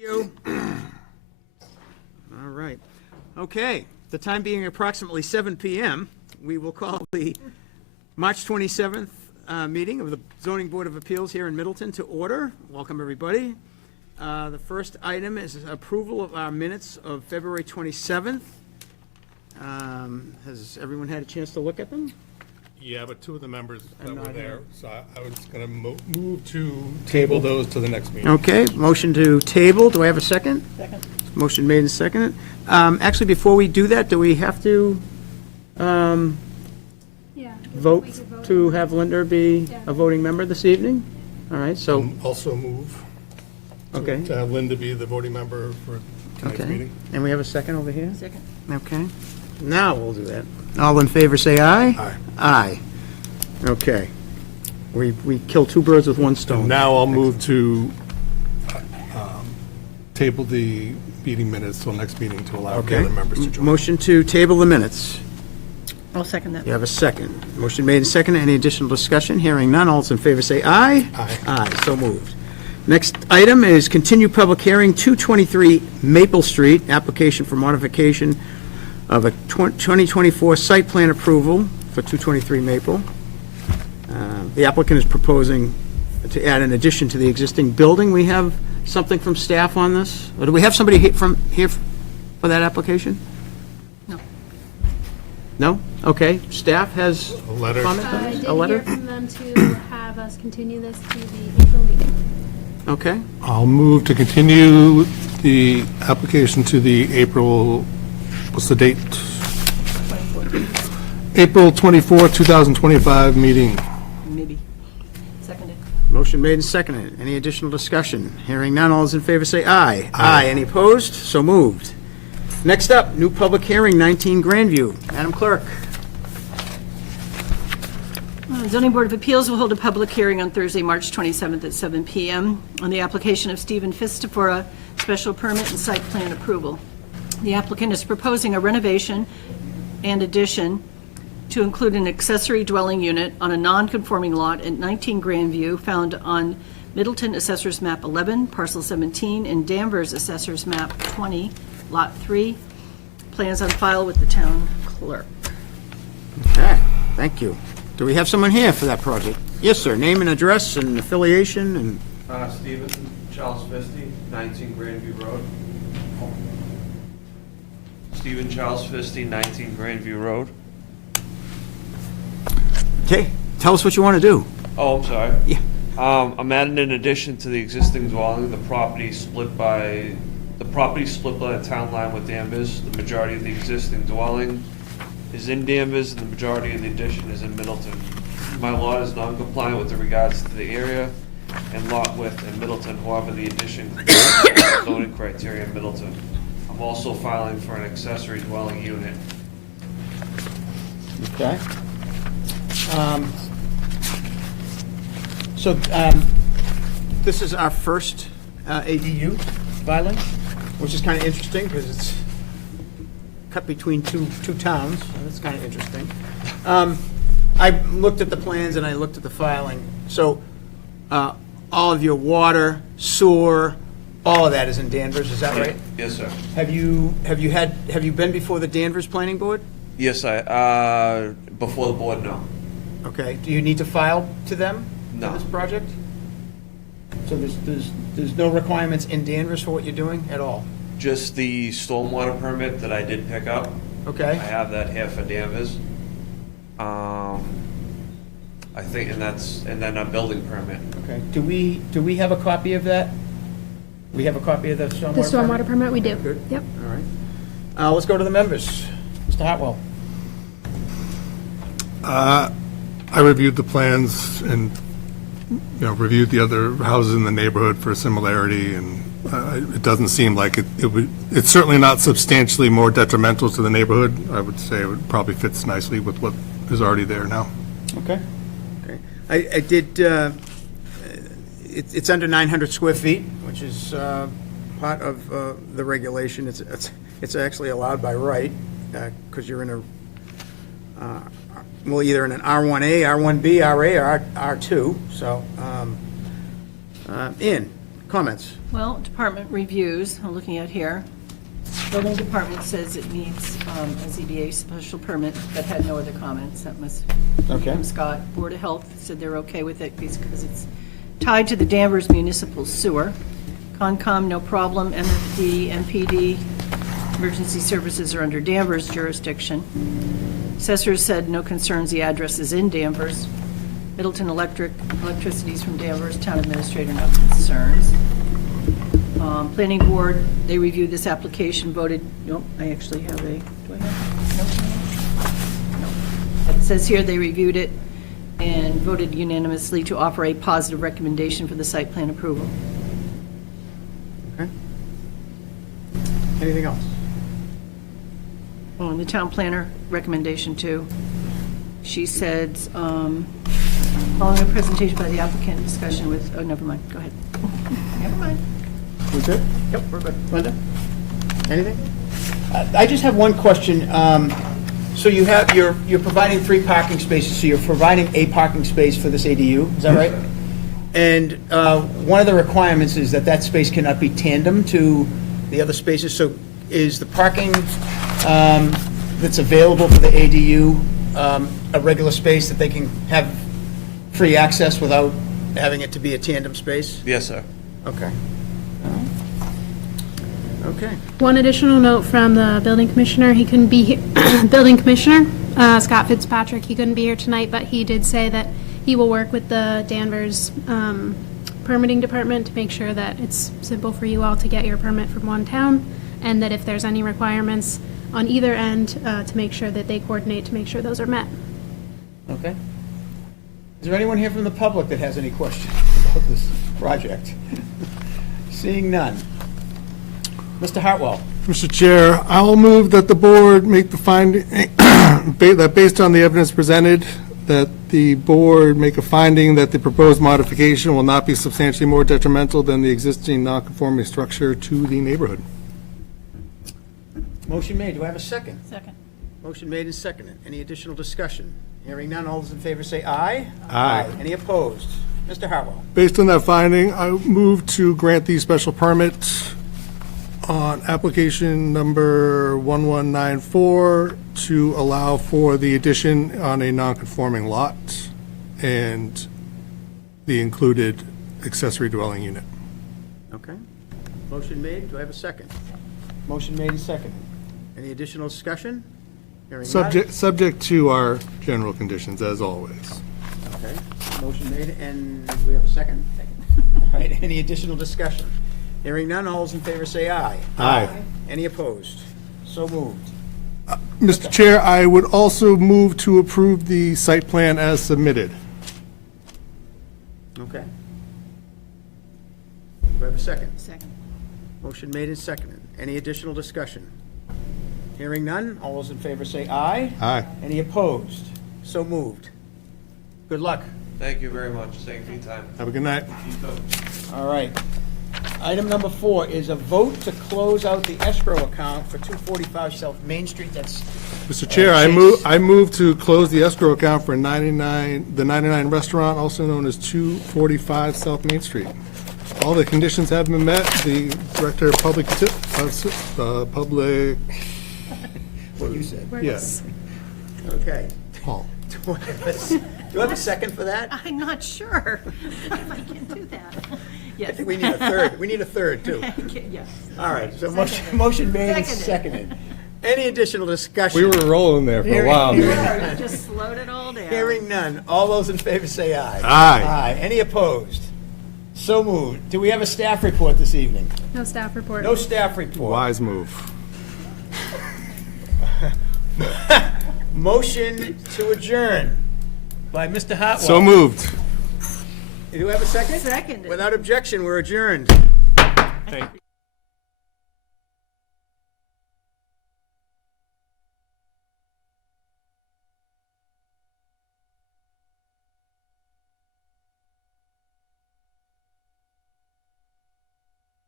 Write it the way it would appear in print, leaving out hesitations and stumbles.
you. All right. Okay, the time being approximately 7 PM, we will call the March 27th meeting of the Zoning Board of Appeals here in Middleton to order. Welcome, everybody. The first item is approval of our minutes of February 27th. Has everyone had a chance to look at them? Yeah, but two of the members that I'm were not there, here. so I was going to move to table those to the next meeting. Okay, motion to table. Do I have a second? Second. Motion made and seconded. Actually, before we do that, do we have to Yeah. vote We could vote. to have Linda be a voting member this evening? All right, so, Also move okay, to have Linda be the voting member for tonight's okay. meeting. And we have a second over here? Second. Okay. Now we'll do that. All in favor, say aye. Aye. Aye. Okay. We kill two birds with one stone. Now I'll move to table the meeting minutes till next meeting to allow the Okay. other members to join. Motion to table the minutes. I'll second that. You have a second. Motion made and seconded. Any additional discussion? Hearing none. All those in favor say aye. Aye. Aye, so moved. Next item is continue public hearing, 223 Maple Street, application for modification of a 2024 site plan approval for 223 Maple. The applicant is proposing to add an addition to the existing building. We have something from staff on this? Or do we have somebody from here for that application? No. No? Okay. Staff has A letter. comment? I did A letter? hear from them to have us continue this to the April meeting. Okay. I'll move to continue the application to the April, what's the date? 24. April 24, 2025 meeting. Maybe. Seconded. Motion made and seconded. Any additional discussion? Hearing none, all those in favor say aye. Aye. Any opposed? So moved. Next up, new public hearing, 19 Grandview. Madam Clerk. Zoning Board of Appeals will hold a public hearing on Thursday, March 27th at 7 PM on the application of Stephen Fista for a special permit and site plan approval. The applicant is proposing a renovation and addition to include an accessory dwelling unit on a non-conforming lot at 19 Grandview found on Middleton Assessors Map 11, Parcel 17, and Danvers Assessors Map 20, Lot 3. Plans on file with the town clerk. Okay, thank you. Do we have someone here for that project? Yes, sir. Name and address and affiliation and, Stephen Charles Fisty, 19 Grandview Road. Stephen Charles Fisty, 19 Grandview Road. okay, tell us what you want to do. Oh, I'm sorry. Yeah. I'm adding an addition to the existing dwelling. The property split by the town line with Danvers. The majority of the existing dwelling is in Danvers, and the majority of the addition is in Middleton. My lot is non-compliant with regards to the area and lot width in Middleton. However, the addition complies with zoning criteria in Middleton. I'm also filing for an accessory dwelling unit. Okay. So, this is our first ADU filing, which is kind of interesting because it's cut between two towns. So that's kind of interesting. I looked at the plans and I looked at the filing. So, all of your water, sewer, all of that is in Danvers, is that right? Yes, sir. Have you been before the Danvers Planning Board? Yes, before the board, no. Okay, do you need to file to them for No. this project? So there's no requirements in Danvers for what you're doing at all? Just the stormwater permit that I did pick up. I Okay, have that here for Danvers. I think, and then a building permit. okay. Do we have a copy of that? We have a copy of the stormwater permit? The stormwater permit, we do. Good. Yep. All right. Let's go to the members. Mr. Hartwell. I reviewed the plans and, reviewed the other houses in the neighborhood for similarity, and it doesn't seem like it's certainly not substantially more detrimental to the neighborhood. I would say it probably fits nicely with what is already there now. Okay. Okay. I did, it's under 900 square feet, which is part of the regulation. It's actually allowed by right, because you're in well, either in an R1A, R1B, RA, or R2, so, Comments? Well, department reviews, I'm looking at here. Building department says it needs a ZBA special permit, but had no other comments. That must be Okay. from Scott. Board of Health said they're okay with it because it's tied to the Danvers municipal sewer. Concom, no problem. MFD, MPD, emergency services are under Danvers jurisdiction. Assessors said no concerns, the address is in Danvers. Middleton electricity's from Danvers, town administrator, no concerns. Planning board, they reviewed this application, voted, nope, I actually have a, do I have? No. It says here they reviewed it and voted unanimously to offer a positive recommendation for the site plan approval. Okay. Anything else? Oh, and the town planner, recommendation too. She said, following a presentation by the applicant, discussion with, oh, never mind, go ahead. Never mind. We good? Yep, we're good. Linda? Anything? I just have one question. So you're providing 3 parking spaces, so you're providing a parking space for this ADU, is that right? And one of the requirements is that space cannot be tandem to the other spaces, so is the parking that's available for the ADU a regular space that they can have free access without having it to be a tandem space? Yes, sir. Okay. Okay. One additional note from the building commissioner, he couldn't be here, building commissioner, Scott Fitzpatrick, he couldn't be here tonight, but he did say that he will work with the Danvers permitting department to make sure that it's simple for you all to get your permit from one town, and that if there's any requirements on either end, to make sure that they coordinate to make sure those are met. Okay. Is there anyone here from the public that has any questions about this project? Seeing none. Mr. Hartwell? Mr. Chair, I'll move that the board make the finding, that based on the evidence presented, that the board make a finding that the proposed modification will not be substantially more detrimental than the existing non-conforming structure to the neighborhood. Motion made. Do I have a second? Second. Motion made and seconded. Any additional discussion? Hearing none, all those in favor say aye. Aye. Any opposed? Mr. Hartwell? Based on that finding, I move to grant the special permit on application number 1194 to allow for the addition on a non-conforming lot and the included accessory dwelling unit. Okay. Motion made. Do I have a second? Motion made and seconded. Any additional discussion? Hearing none. Subject to our general conditions, as always. Okay. Motion made, and do we have a second? Second. All right, any additional discussion? Hearing none, all those in favor say aye. Aye. Any opposed? So moved. Mr. Chair, I would also move to approve the site plan as submitted. Okay. Do we have a second? Second. Motion made and seconded. Any additional discussion? Hearing none, all those in favor say aye. Aye. Any opposed? So moved. Good luck. Thank you very much. Thank you for your time. Have a good night. All right. Item number 4 is a vote to close out the escrow account for 245 South Main Street. That's Mr. Chair, I move to close the escrow account for the 99 Restaurant, also known as 245 South Main Street. All the conditions have been met. The Director of Public, what you said. yes, Okay. Paul. Do you have a second for that? I'm not sure if I can do that. I Yes. think we need a third. We need a third, too. Yes. All right, so Seconded. motion made and Seconded. seconded. Any additional discussion? We were rolling there for a while. You just slowed it all down. Hearing none. All those in favor say aye. Aye. Aye. Any opposed? So moved. Do we have a staff report this evening? No staff report. No staff report. Wise move. Motion to adjourn by Mr. Hartwell. So moved. Do you have a second? Seconded. Without objection, we're adjourned. Thank you.